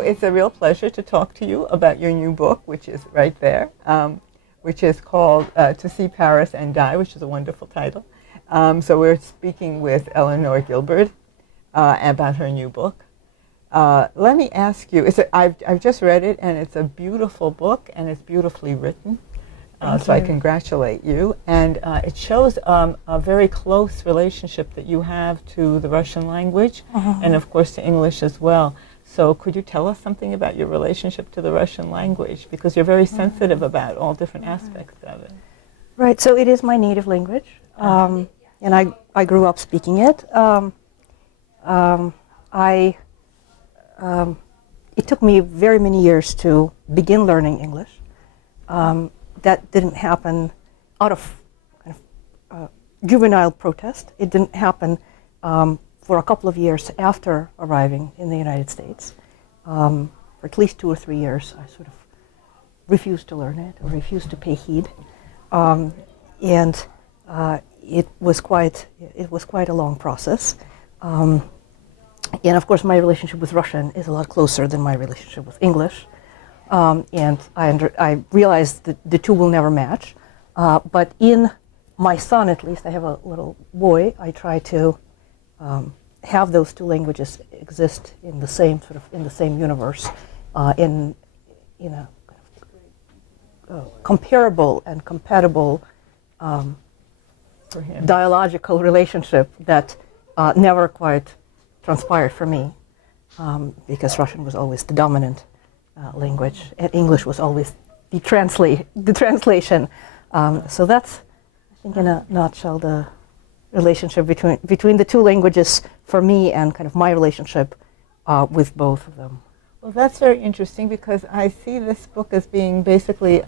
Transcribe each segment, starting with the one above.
So it's a real pleasure to talk to you about your new book, which is right there, which is called To See Paris and Die, which is a wonderful title. So we're speaking with Eleanory Gilburd about her new book. Let me ask you, I've just read it, and it's a beautiful book, and it's beautifully written. So I congratulate you. And it shows a very close relationship that you have to the Russian language, and of course to English as well. So could you tell us something about your relationship to the Russian language? Because you're very sensitive about all different aspects of it. Right, so it is my native language, and I grew up speaking it. It took me very many years to begin learning English. That didn't happen out of kind of juvenile protest. It didn't happen for a couple of years after arriving in the United States. For at least 2 or 3 years, I sort of refused to learn it or refused to pay heed, and it was quite a long process. And of course, my relationship with Russian is a lot closer than my relationship with English. And I realized that the two will never match. But in my son, at least, I have a little boy, I try to have those two languages exist in the same universe, in a comparable and compatible dialogical relationship that never quite transpired for me, because Russian was always the dominant language, and English was always the translation. So that's, I think, in a nutshell, the relationship between the two languages for me, and kind of my relationship with both of them. Well, that's very interesting, because I see this book as being basically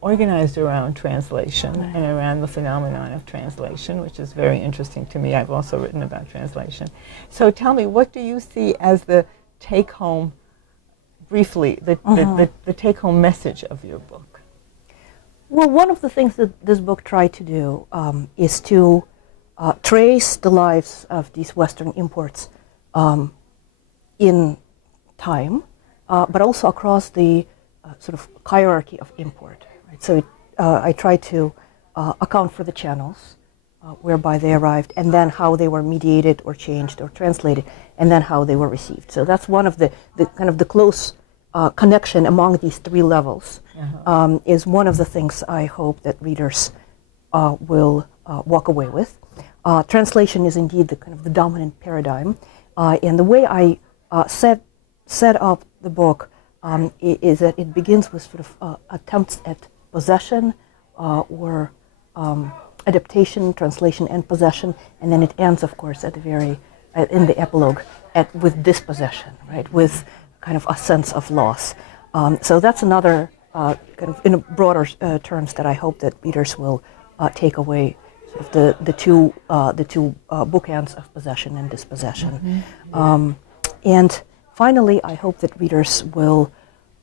organized around translation and around the phenomenon of translation, which is very interesting to me. I've also written about translation. So tell me, what do you see as the take-home, briefly, the take-home message of your book? Well, one of the things that this book tried to do is to trace the lives of these Western imports in time, but also across the sort of hierarchy of import. Right? So I tried to account for the channels whereby they arrived, and then how they were mediated or changed or translated, and then how they were received. So that's one of the kind of the close connection among these three levels is one of the things I hope that readers will walk away with. Translation is indeed the kind of the dominant paradigm, and the way I set up the book is that it begins with sort of attempts at possession or adaptation, translation, and possession, and then it ends, of course, at the in the epilogue with dispossession, right? With kind of a sense of loss. So that's another kind of, in broader terms, that I hope that readers will take away, sort of the two bookends of possession and dispossession. And finally, I hope that readers will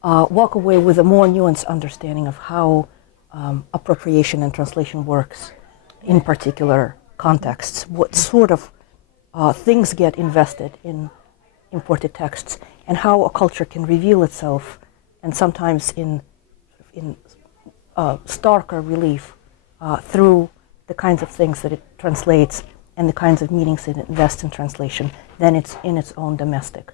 walk away with a more nuanced understanding of how appropriation and translation works in particular contexts, what sort of things get invested in imported texts, and how a culture can reveal itself, and sometimes in starker relief through the kinds of things that it translates and the kinds of meanings it invests in translation than it's in its own domestic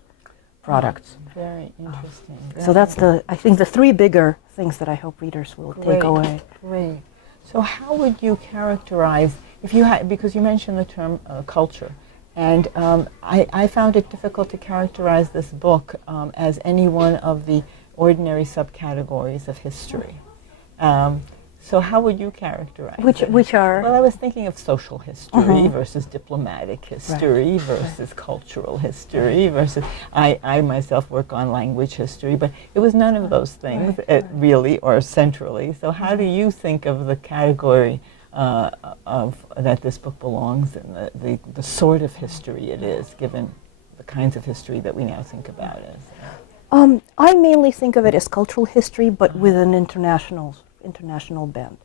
products. Very interesting. So that's I think the three bigger things that I hope readers will take away. Great. So how would you characterize, if you had, because you mentioned the term culture, and I found it difficult to characterize this book as any one of the ordinary subcategories of history. So how would you characterize it? Which are? Well, I was thinking of social history versus diplomatic history versus cultural history versus, I myself work on language history, but it was none of those things really, or centrally. So how do you think of the category of that this book belongs in, the sort of history it is, given the kinds of history that we now think about as? I mainly think of it as cultural history, but with an international bent.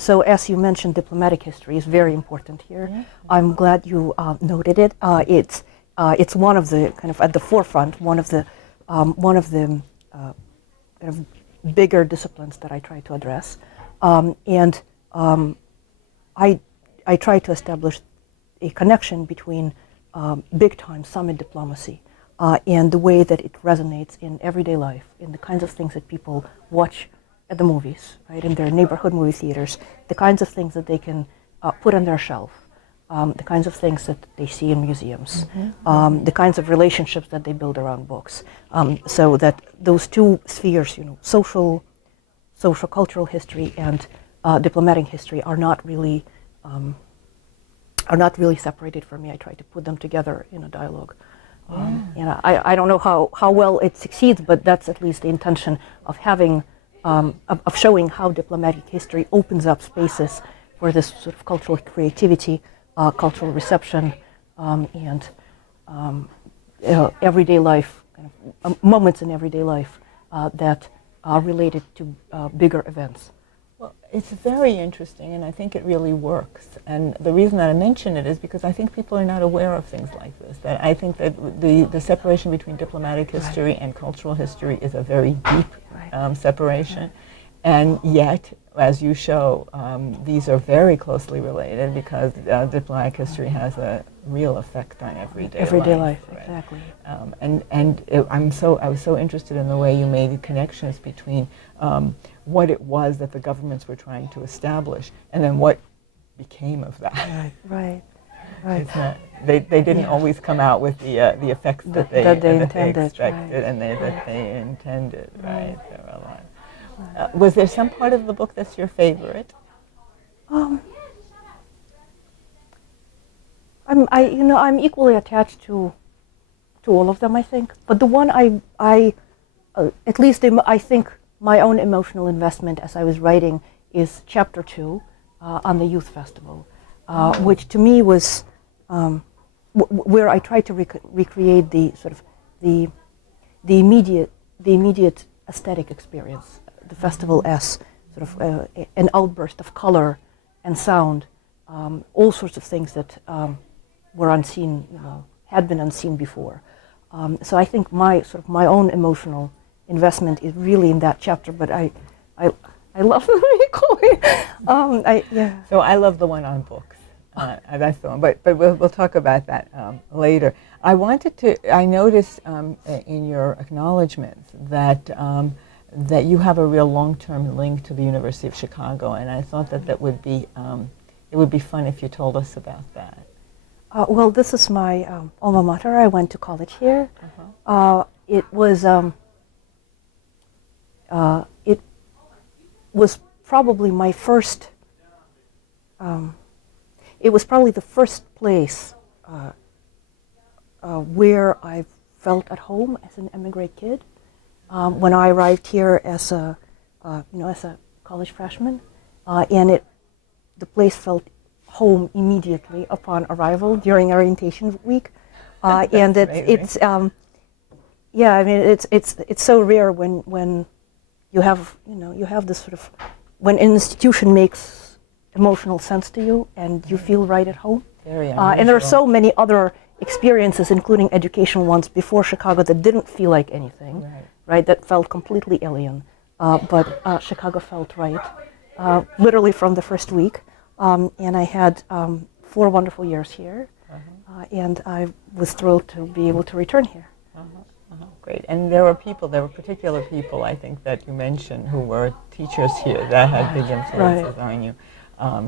So as you mentioned, diplomatic history is very important here. Yeah. I'm glad you noted it. It's one of the kind of at the forefront, one of the one of the kind of bigger disciplines that I try to address. And I try to establish a connection between big-time summit diplomacy and the way that it resonates in everyday life, in the kinds of things that people watch at the movies, right, in their neighborhood movie theaters, the kinds of things that they can put on their shelf, the kinds of things that they see in museums, the kinds of relationships that they build around books, so that those two spheres, social cultural history and diplomatic history are not really separated from me. I try to put them together in a dialogue. I don't know how well it succeeds, but that's at least the intention of having, of showing how diplomatic history opens up spaces for this sort of cultural creativity, cultural reception, and everyday life, kind of, moments in everyday life that are related to bigger events. Well, it's very interesting, and I think it really works. And the reason that I mention it is because I think people are not aware of things like this. That I think that the separation between diplomatic history and cultural history is a very deep separation. And yet, as you show, these are very closely related because diplomatic history has a real effect on everyday life. Right? Exactly. I was so interested in the way you made connections between what it was that the governments were trying to establish, and then what became of that. Right. They didn't always come out with the effects that they expected and that they intended. Right. There were a lot. Was there some part of the book that's your favorite? I'm equally attached to all of them, I think. But the one I at least I think my own emotional investment as I was writing is Chapter 2 on the Youth Festival, which to me was where I tried to recreate the sort of the immediate aesthetic experience, the festival as sort of an outburst of color and sound, all sorts of things that were unseen, had been unseen before. So I think my own emotional investment is really in that chapter, but I love them equally. So I love the one on books. That's the one, but we'll talk about that later. I noticed in your acknowledgments that you have a real long-term link to the University of Chicago, and I thought that would be it would be fun if you told us about that. Well, this is my alma mater. I went to college here. It was probably my first. It was probably the first place where I felt at home as an immigrant kid. When I arrived here as a college freshman, and the place felt home immediately upon arrival during orientation week, and it's so rare when you have this sort of, when an institution makes emotional sense to you and you feel right at home. And there are so many other experiences, including educational ones before Chicago, that didn't feel like anything, right? That felt completely alien, but Chicago felt right, literally from the first week. And I had 4 wonderful years here, and I was thrilled to be able to return here. Great. And there were particular people, I think, that you mentioned who were teachers here that had big influences on you.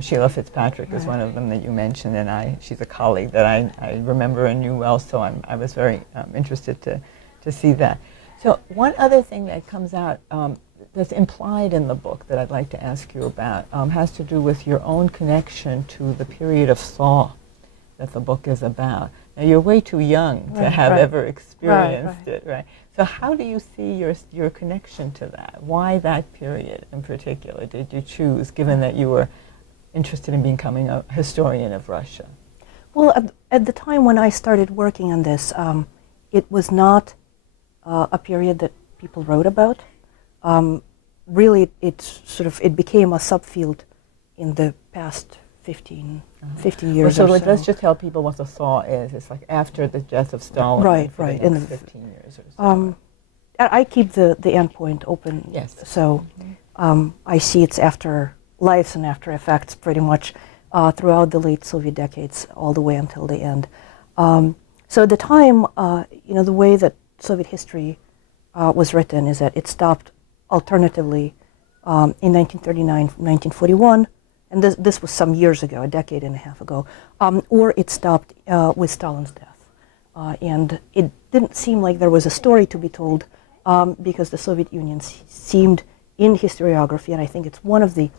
Sheila Fitzpatrick is one of them that you mentioned, and she's a colleague that I remember and knew well, so I was very interested to see that. So one other thing that comes out that's implied in the book that I'd like to ask you about has to do with your own connection to the period of thaw that the book is about. Now, you're way too young to have ever experienced it, right? So how do you see your connection to that? Why that period in particular did you choose, given that you were interested in becoming a historian of Russia? Well, at the time when I started working on this, it was not a period that people wrote about. Really, it became a subfield in the past 15 years so or so. Let's just tell people what the thaw is. It's like after the death of Stalin, right, for the in next 15 years or so. I keep the endpoint open. Yes. So I see its after lives and after effects pretty much throughout the late Soviet decades, all the way until the end. So at the time, the way that Soviet history was written is that it stopped alternatively in 1939, 1941, and this was some years ago, a decade and a half ago, or it stopped with Stalin's death. And it didn't seem like there was a story to be told because the Soviet Union seemed in historiography, and I think it's one of the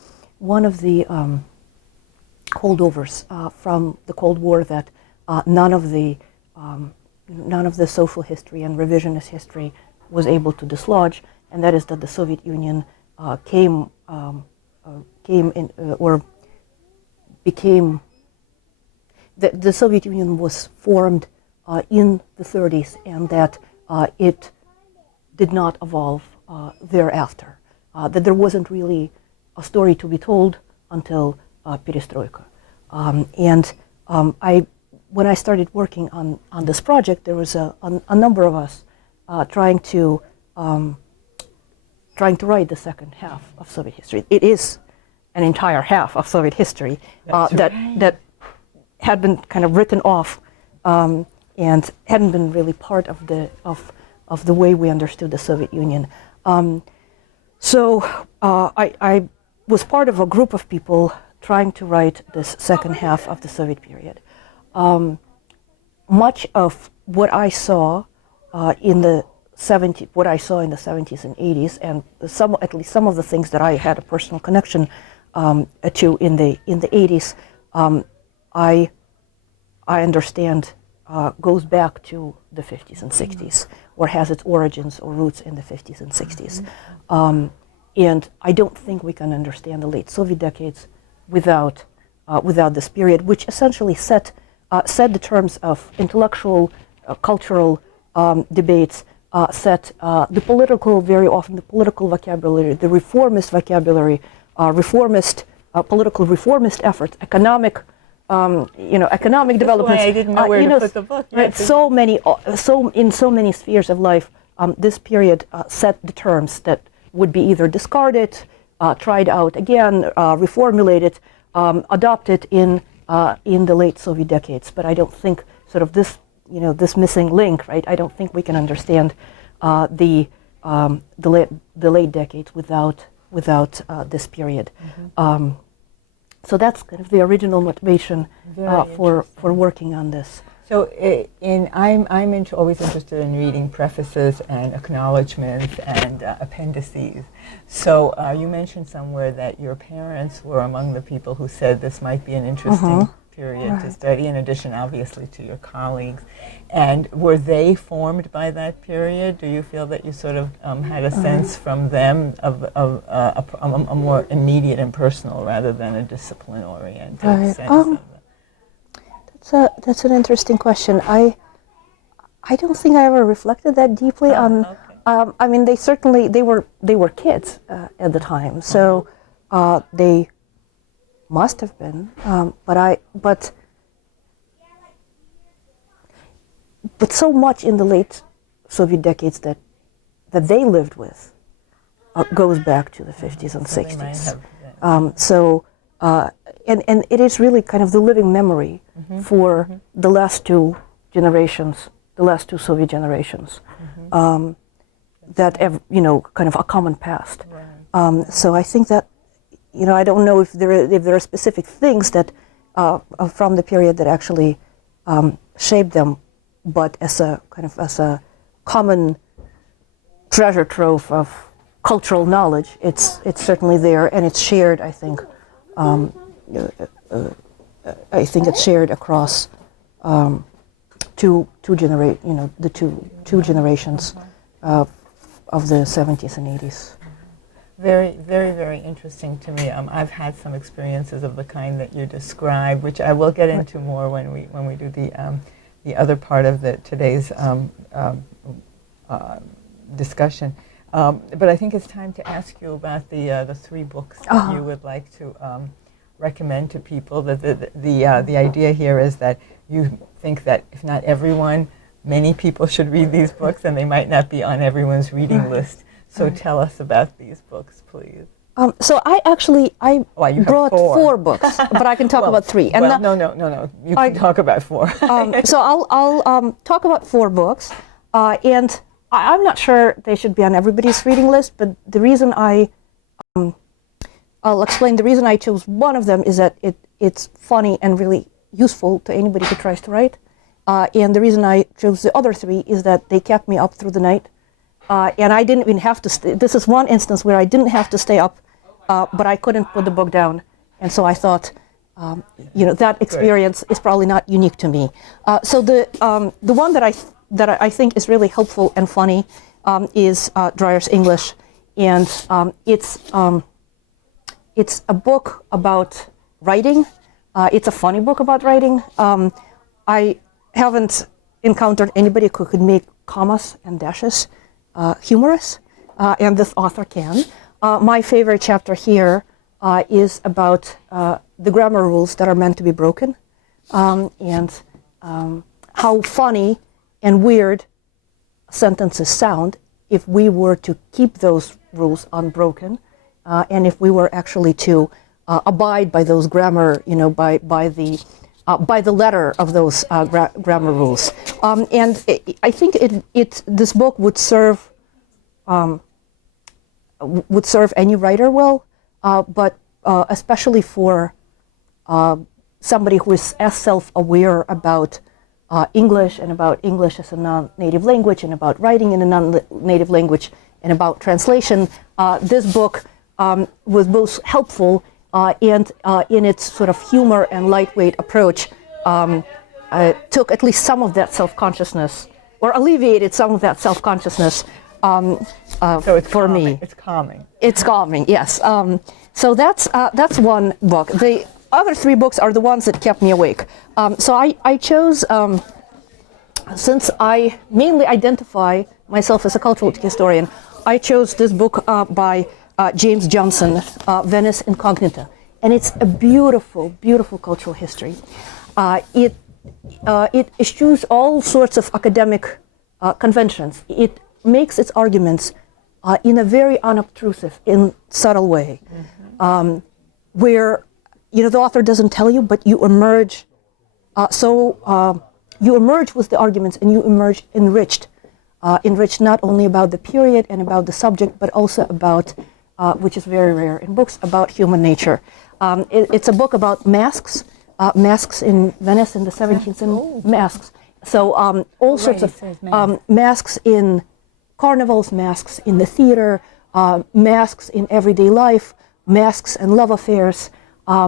holdovers from the Cold War that none of the social history and revisionist history was able to dislodge, and that is that the Soviet Union the Soviet Union was formed in the 30s, and that it did not evolve thereafter. That there wasn't really a story to be told until perestroika. When I started working on this project, there was a number of us trying to write the second half of Soviet history. It is an entire half of Soviet history that had been kind of written off and hadn't been really part of the way we understood the Soviet Union. So I was part of a group of people trying to write this second half of the Soviet period. Much of what I saw in the 70s, what I saw in the 70s and 80s, and at least some of the things that I had a personal connection to in the 80s, I understand goes back to the 50s and 60s, or has its origins or roots in the 50s and 60s. And I don't think we can understand the late Soviet decades without this period, which essentially set the terms of intellectual, cultural debates, set the political, very often the political vocabulary, the reformist vocabulary, political reformist efforts, economic developments. Why I didn't know where to put the book. Right, in so many spheres of life, this period set the terms that would be either discarded, tried out again, reformulated, adopted in the late Soviet decades. But I don't think sort of this missing link, right? I don't think we can understand the late decades without this period. So that's kind of the original motivation for working on this. So I'm always interested in reading prefaces and acknowledgments and appendices. So you mentioned somewhere that your parents were among the people who said this might be an interesting period to study, in addition, obviously, to your colleagues. And were they formed by that period? Do you feel that you sort of had a sense from them of a more immediate and personal rather than a discipline-oriented sense of that? That's an interesting question. I don't think I ever reflected that deeply on. Okay. I mean, they were kids at the time, so they must have been. But so much in the late Soviet decades that they lived with goes back to the 50s and 60s. And it is really kind of the living memory for the last two generations, the last two Soviet generations, that have, kind of a common past. Right. So I think that, I don't know if there are specific things that from the period that actually shaped them, but as a common treasure trove of cultural knowledge, it's certainly there, and it's shared, I think. I think it's shared across the two generations of the 70s and 80s. Very, very, very interesting to me. I've had some experiences of the kind that you describe, which I will get into more when we do the other part of today's discussion. But I think it's time to ask you about the three books that you would like to recommend to people. That the idea here is that you think that if not everyone many people should read these books, and they might not be on everyone's reading list. So tell us about these books, please. So I actually You brought have four books, but I can talk about three. And no. You can talk about four. So I'll talk about four books, and I'm not sure they should be on everybody's reading list. But the reason I'll explain the reason I chose one of them is that it's funny and really useful to anybody who tries to write. And the reason I chose the other three is that they kept me up through the night. And I didn't even have to stay. This is one instance where I didn't have to stay up, but I couldn't put the book down. And so I thought, that experience is probably not unique to me. So the one that I think is really helpful and funny is Dreyer's English. And it's a book about writing. It's a funny book about writing. I haven't encountered anybody who could make commas and dashes humorous, and this author can. My favorite chapter here is about the grammar rules that are meant to be broken, and how funny and weird sentences sound if we were to keep those rules unbroken, and if we were actually to abide by those grammar, by the letter of those grammar rules. And I think this book would serve any writer well, but especially for somebody who is as self-aware about English and about English as a non-native language and about writing in a non-native language and about translation. This book was both helpful and in its sort of humor and lightweight approach took at least some of that self-consciousness, or alleviated some of that self-consciousness so it's for calming. me. It's calming. It's calming, yes. So that's one book. The other three books are the ones that kept me awake. So I chose, since I mainly identify myself as a cultural historian, I chose this book by James Johnson, Venice Incognita. And it's a beautiful, beautiful cultural history. It eschews all sorts of academic conventions. It makes its arguments in a very unobtrusive, in subtle way, where the author doesn't tell you, but you emerge. You emerge with the arguments, and you emerge enriched not only about the period and about the subject, but also about, which is very rare in books, about human nature. It's a book about masks, masks in Venice in the 17th century, masks. So all sorts of masks in carnivals, masks in the theater, masks in everyday life, masks and love affairs,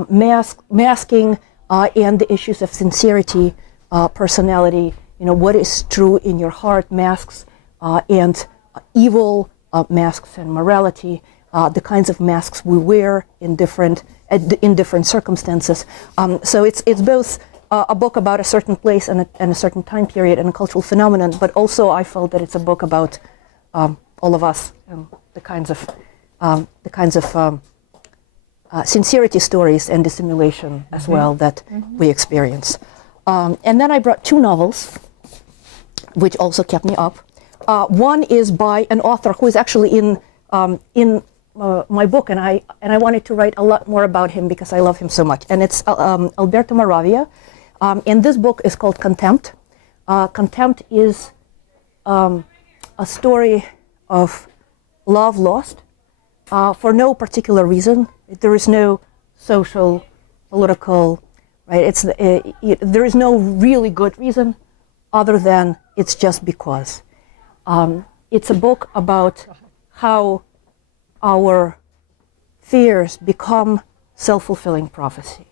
masking and the issues of sincerity, personality, what is true in your heart, masks and evil, masks and morality, the kinds of masks we wear in different circumstances. So it's both a book about a certain place and a certain time period and a cultural phenomenon, but also I felt that it's a book about all of us and the kinds of sincerity stories and dissimulation as well that we experience. And then I brought two novels, which also kept me up. One is by an author who is actually in my book, and I wanted to write a lot more about him because I love him so much. And it's Alberto Moravia, and this book is called Contempt. Contempt is a story of love lost for no particular reason. There is no social, political, right? There is no really good reason other than it's just because. It's a book about how our fears become self-fulfilling prophecy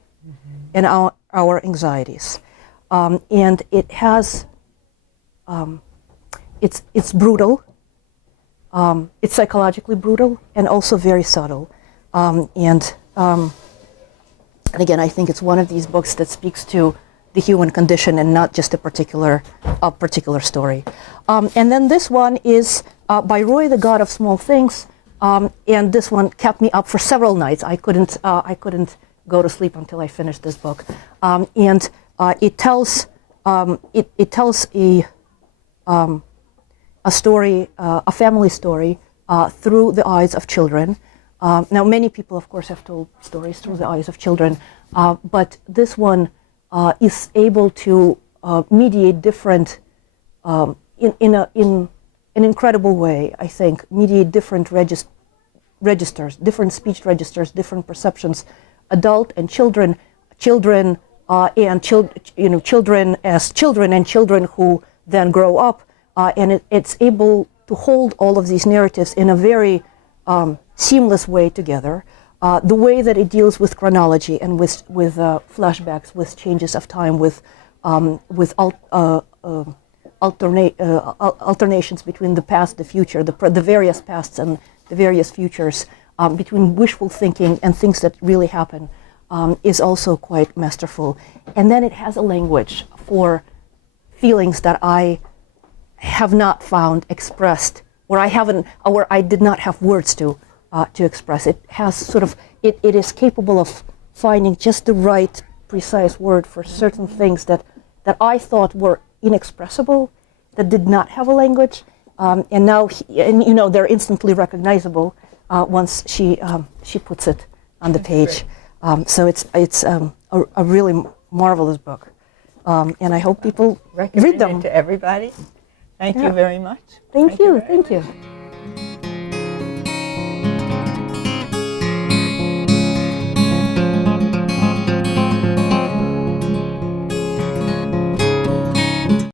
and our anxieties. And it has, it's brutal, it's psychologically brutal and also very subtle. And again, I think it's one of these books that speaks to the human condition and not just a particular story. And then this one is by Roy, the God of Small Things, and this one kept me up for several nights. I couldn't go to sleep until I finished this book. And it tells a a story, a family story, through the eyes of children. Now, many people, of course, have told stories through the eyes of children, but this one is able to mediate different, in an incredible way, I think, mediate different registers, different speech registers, different perceptions, adult and children, children as children and children who then grow up, and it's able to hold all of these narratives in a very seamless way together. The way that it deals with chronology and with flashbacks, with changes of time, with alternations between the past, the future, the various pasts and the various futures, between wishful thinking and things that really happen, is also quite masterful. And then it has a language for feelings that I have not found expressed, or I did not have words to express. It has sort of, it is capable of finding just the right, precise word for certain things that I thought were inexpressible, that did not have a language, and now, they're instantly recognizable once she puts it on the page. So it's a really marvelous book, and I hope people read them. To everybody. Thank you very much. Thank you.